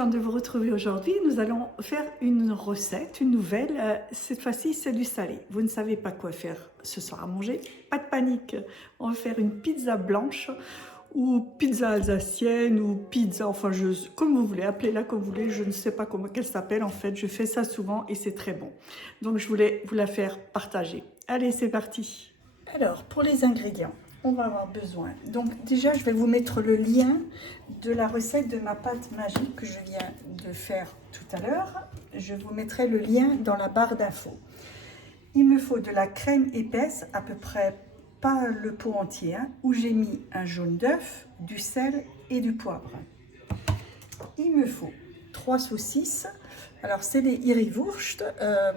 contente de vous retrouver aujourd'hui. Nous allons faire une recette, une nouvelle. Cette fois-ci, c'est du salé. Vous ne savez pas quoi faire ce soir à manger? Pas de panique. On va faire une pizza blanche ou pizza alsacienne ou pizza, enfin, comme vous voulez, appelez-la comme vous voulez. Je ne sais pas comment qu'elle s'appelle. En fait, je fais ça souvent et c'est très bon. Donc, je voulais vous la faire partager. Allez, c'est parti. Alors, pour les ingrédients, on va avoir besoin. Donc déjà, je vais vous mettre le lien de la recette de ma pâte magique que je viens de faire tout à l'heure. Je vous mettrai le lien dans la barre d'infos. Il me faut de la crème épaisse, à peu près pas le pot entier, où j'ai mis un jaune d'œuf, du sel et du poivre. Il me faut 3 saucisses. Alors, c'est des Hirivurst,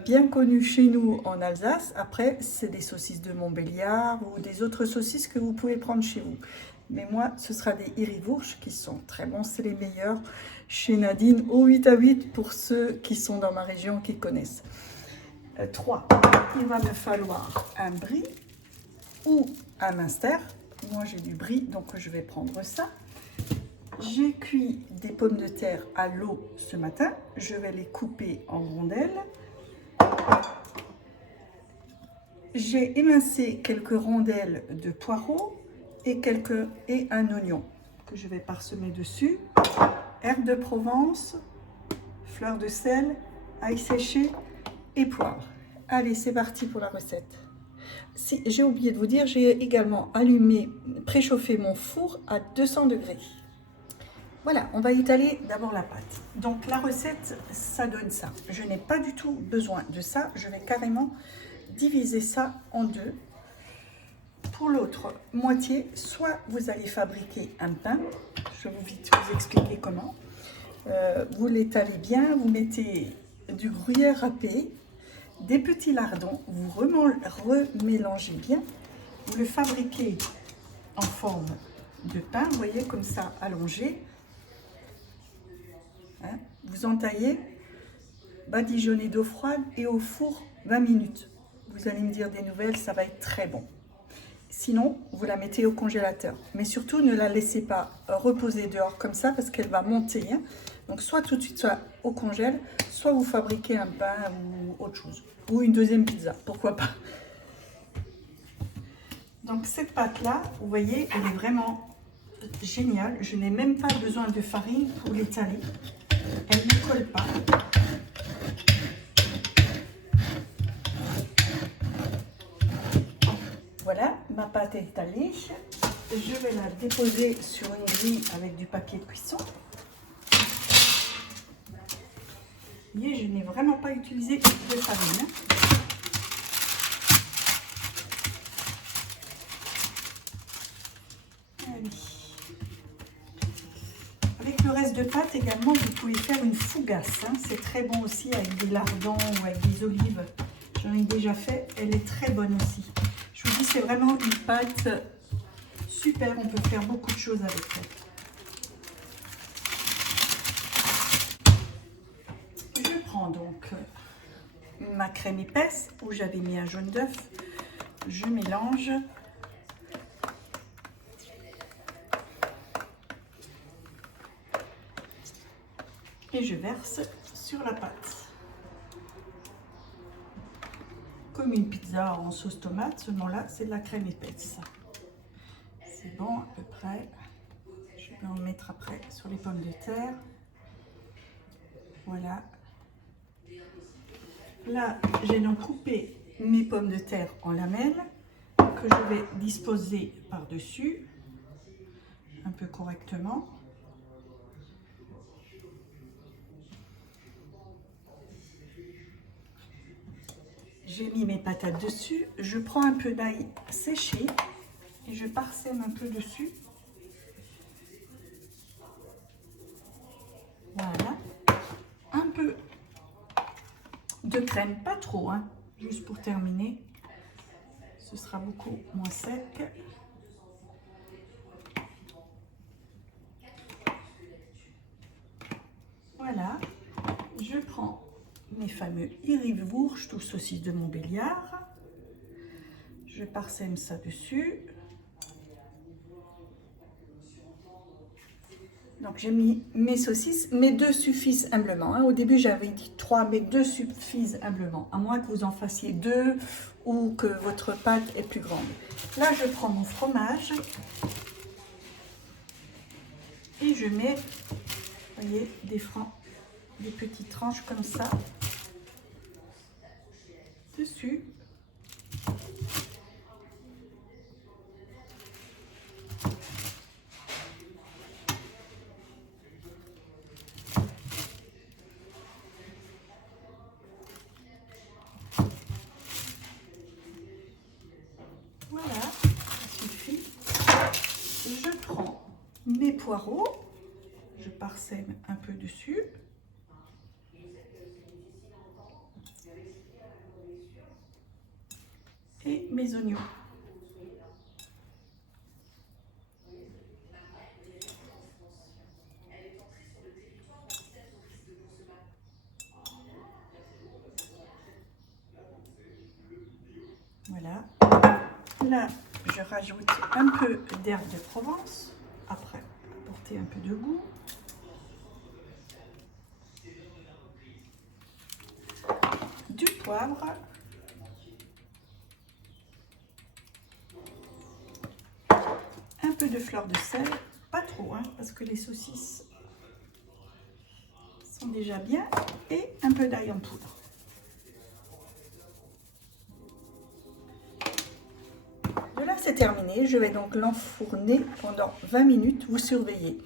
bien connus chez nous en Alsace. Après, c'est des saucisses de Montbéliard ou des autres saucisses que vous pouvez prendre chez vous. Mais moi, ce sera des Hirivurst qui sont très bons. C'est les meilleurs chez Nadine au 8 à 8 pour ceux qui sont dans ma région, qui connaissent. 3. Il va me falloir un brie ou un minster. Moi, j'ai du brie, donc je vais prendre ça. J'ai cuit des pommes de terre à l'eau ce matin. Je vais les couper en rondelles. J'ai émincé quelques rondelles de poireaux et un oignon que je vais parsemer dessus. Herbes de Provence, fleurs de sel, ail séché et poivre. Allez, c'est parti pour la recette. Si, j'ai oublié de vous dire, j'ai également préchauffé mon four à 200 degrés. Voilà, on va étaler d'abord la pâte. Donc la recette, ça donne ça. Je n'ai pas du tout besoin de ça. Je vais carrément diviser ça en deux. Pour l'autre moitié, soit vous allez fabriquer un pain. Je vais vite vous expliquer comment. Vous l'étalez bien, vous mettez du gruyère râpé, des petits lardons, vous remélangez bien. Vous le fabriquez en forme de pain, vous voyez, comme ça, allongé. Vous entaillez, badigeonnez d'eau froide et au four 20 minutes. Vous allez me dire des nouvelles, ça va être très bon. Sinon, vous la mettez au congélateur. Mais surtout, ne la laissez pas reposer dehors comme ça parce qu'elle va monter. Donc, soit tout de suite, soit au congèle, soit vous fabriquez un pain ou autre chose. Ou une deuxième pizza, pourquoi pas. Donc, cette pâte-là, vous voyez, elle est vraiment géniale. Je n'ai même pas besoin de farine pour l'étaler. Elle ne colle pas. Voilà, ma pâte est étalée. Je vais la déposer sur une grille avec du papier de cuisson. Vous voyez, je n'ai vraiment pas utilisé de farine. Allez. Avec le reste de pâte également, vous pouvez faire une fougasse. C'est très bon aussi avec des lardons ou avec des olives. J'en ai déjà fait, elle est très bonne aussi. Je vous dis, c'est vraiment une pâte super, on peut faire beaucoup de choses avec elle. Je prends donc ma crème épaisse où j'avais mis un jaune d'œuf. Je mélange. Et je verse sur la pâte. Comme une pizza en sauce tomate, seulement là, c'est de la crème épaisse. C'est bon à peu près. Je vais en mettre après sur les pommes de terre. Voilà. Là, j'ai donc coupé mes pommes de terre en lamelles que je vais disposer par-dessus, un peu correctement. J'ai mis mes patates dessus. Je prends un peu d'ail séché et je parsème un peu dessus. Voilà. Un peu de crème, pas trop, juste pour terminer. Ce sera beaucoup moins sec. Voilà. Je prends mes fameux Hirivurst ou saucisses de Montbéliard. Je parsème ça dessus. Donc j'ai mis mes saucisses, mes 2 suffisent humblement. Hein. Au début j'avais dit 3, mais 2 suffisent humblement, à moins que vous en fassiez 2 ou que votre pâte est plus grande. Là je prends mon fromage et je mets, vous voyez, des petites tranches comme ça dessus. Voilà, ça suffit. Je prends mes poireaux, je parsème un peu dessus. Et mes oignons. Voilà. Là, je rajoute un peu d'herbe de Provence, après apporter un peu de goût. Du poivre. Un peu de fleur de sel, pas trop, hein, parce que les saucisses sont déjà bien, et un peu d'ail en poudre. De là, c'est terminé. Je vais donc l'enfourner pendant 20 minutes. Vous surveillez.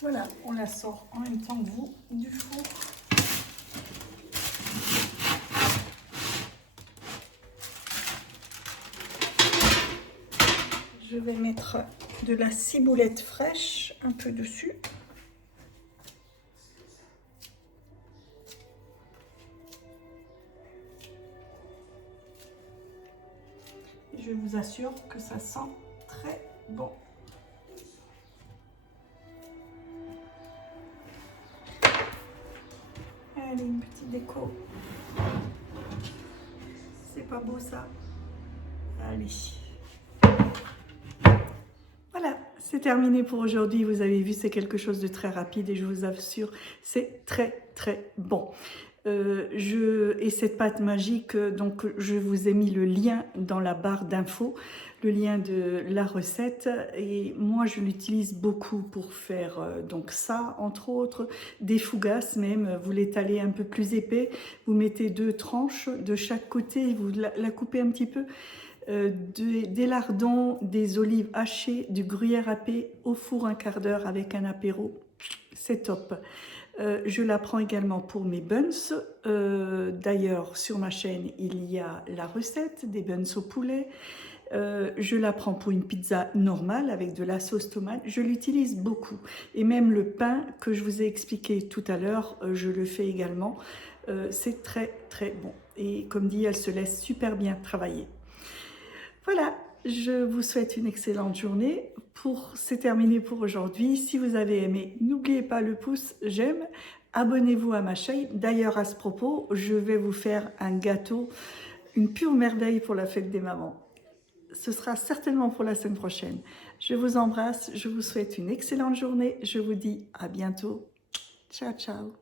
Voilà, on la sort en même temps que vous du four. Je vais mettre de la ciboulette fraîche un peu dessus. Et je vous assure que ça sent très bon. Allez, une petite déco. C'est pas beau ça? Allez. Voilà, c'est terminé pour aujourd'hui. Vous avez vu, c'est quelque chose de très rapide et je vous assure, c'est très très bon. Et cette pâte magique, donc je vous ai mis le lien dans la barre d'infos, le lien de la recette, et moi je l'utilise beaucoup pour faire donc ça, entre autres, des fougasses même. Vous l'étalez un peu plus épais, vous mettez 2 tranches de chaque côté, vous la coupez un petit peu, des lardons, des olives hachées, du gruyère râpé au four un quart d'heure avec un apéro, c'est top. Je la prends également pour mes buns. D'ailleurs, sur ma chaîne, il y a la recette des buns au poulet. Je la prends pour une pizza normale avec de la sauce tomate. Je l'utilise beaucoup. Et même le pain que je vous ai expliqué tout à l'heure, je le fais également. C'est très très bon. Et comme dit, elle se laisse super bien travailler. Voilà, je vous souhaite une excellente journée. C'est terminé pour aujourd'hui. Si vous avez aimé, n'oubliez pas le pouce j'aime. Abonnez-vous à ma chaîne. D'ailleurs, à ce propos, je vais vous faire un gâteau, une pure merveille pour la fête des mamans. Ce sera certainement pour la semaine prochaine. Je vous embrasse, je vous souhaite une excellente journée. Je vous dis à bientôt. Ciao, ciao.